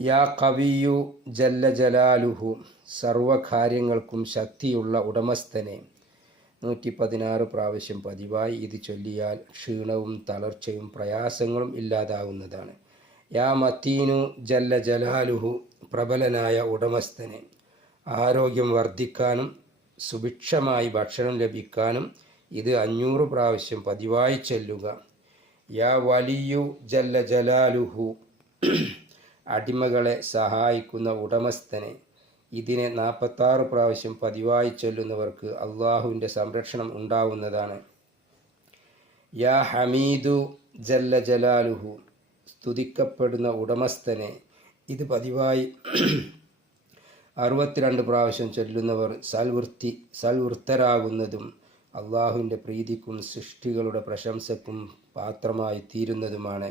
യാ കവിയു ജല്ല ജലാലുഹു, സർവകാര്യങ്ങൾക്കും ശക്തിയുള്ള ഉടമസ്ഥനെ. 116 പ്രാവശ്യം പതിവായി ഇത് ചൊല്ലിയാൽ ക്ഷീണവും തളർച്ചയും പ്രയാസങ്ങളും ഇല്ലാതാവുന്നതാണ്. യാ മത്തീനു ജല്ല ജലാലുഹു, പ്രബലനായ ഉടമസ്ഥനെ. ആരോഗ്യം വർദ്ധിക്കാനും സുഭിക്ഷമായി ഭക്ഷണം ലഭിക്കാനും ഇത് 500 പ്രാവശ്യം പതിവായി ചൊല്ലുക. യാ വലിയു ജല്ല ജലാലുഹു, അടിമകളെ സഹായിക്കുന്ന ഉടമസ്ഥനെ. ഇതിനെ 46 പ്രാവശ്യം പതിവായി ചൊല്ലുന്നവർക്ക് അള്ളാഹുവിൻ്റെ സംരക്ഷണം ഉണ്ടാവുന്നതാണ്. യാ ഹമീദു ജല്ല ജലാലുഹു, സ്തുതിക്കപ്പെടുന്ന ഉടമസ്ഥനെ. ഇത് പതിവായി 62 പ്രാവശ്യം ചൊല്ലുന്നവർ സൽവൃത്തരാകുന്നതും അള്ളാഹുവിൻ്റെ പ്രീതിക്കും സൃഷ്ടികളുടെ പ്രശംസക്കും പാത്രമായി തീരുന്നതുമാണ്.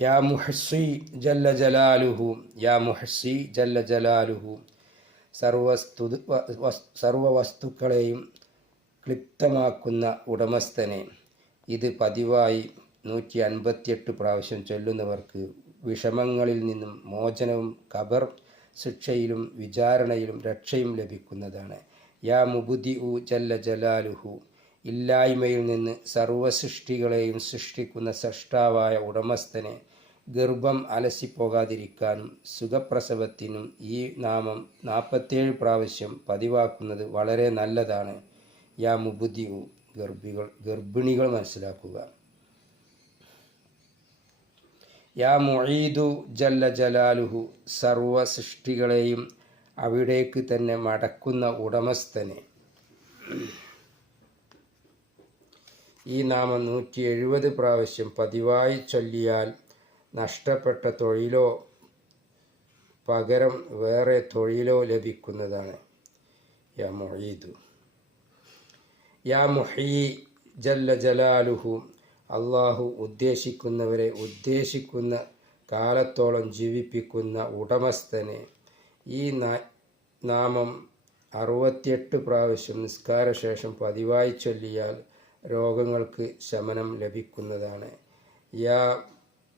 യാ മുഹ്സി ജല്ല ജലാലുഹു, യാ മുഹ്സി ജല്ല ജലാലുഹു, സർവവസ്തുക്കളെയും ക്ലിപ്തമാക്കുന്ന ഉടമസ്ഥനെ. ഇത് പതിവായി 158 പ്രാവശ്യം ചൊല്ലുന്നവർക്ക് വിഷമങ്ങളിൽ നിന്നും മോചനവും ഖബർ ശിക്ഷയിലും വിചാരണയിലും രക്ഷയും ലഭിക്കുന്നതാണ്. യാ മുബ്ദിഉ ജല്ല ജലാലുഹു, ഇല്ലായ്മയിൽ നിന്ന് സർവസൃഷ്ടികളെയും സൃഷ്ടിക്കുന്ന സൃഷ്ടാവായ ഉടമസ്ഥനെ. ഗർഭം അലസിപ്പോകാതിരിക്കാനും സുഖപ്രസവത്തിനും ഈ നാമം 47 പ്രാവശ്യം പതിവാക്കുന്നത് വളരെ നല്ലതാണ്. യാ മുബ്ദിഉ, ഗർഭിണികൾ മനസ്സിലാക്കുക. യാ മുഈദു ജല്ല ജലാലുഹു, സർവ സൃഷ്ടികളെയും അവിടേക്ക് തന്നെ മടക്കുന്ന ഉടമസ്ഥനെ. ഈ നാമം 170 പ്രാവശ്യം പതിവായി ചൊല്ലിയാൽ നഷ്ടപ്പെട്ട തൊഴിലോ പകരം വേറെ തൊഴിലോ ലഭിക്കുന്നതാണ്. യാ മുഈദു. യാ മുഹ്യി ജല്ല ജലാലുഹു, അള്ളാഹു ഉദ്ദേശിക്കുന്നവരെ ഉദ്ദേശിക്കുന്ന കാലത്തോളം ജീവിപ്പിക്കുന്ന ഉടമസ്ഥനെ. ഈ നാമം 68 പ്രാവശ്യം നിസ്കാരശേഷം പതിവായി ചൊല്ലിയാൽ രോഗങ്ങൾക്ക് ശമനം ലഭിക്കുന്നതാണ്. യാ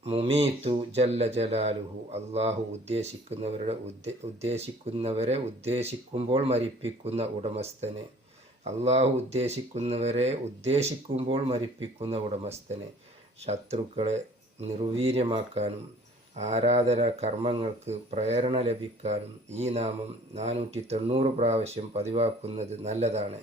മുമീതു ജല്ല ജലാലുഹു, അള്ളാഹു ഉദ്ദേശിക്കുന്നവരെ ഉദ്ദേശിക്കുമ്പോൾ മരിപ്പിക്കുന്ന ഉടമസ്ഥനെ. അള്ളാഹു ഉദ്ദേശിക്കുമ്പോൾ മരിപ്പിക്കുന്ന ഉടമസ്ഥനെ. ശത്രുക്കളെ നിർവീര്യമാക്കാനും ആരാധനാ കർമ്മങ്ങൾക്ക് പ്രേരണ ലഭിക്കാനും ഈ നാമം 490 പ്രാവശ്യം പതിവാക്കുന്നത് നല്ലതാണ്.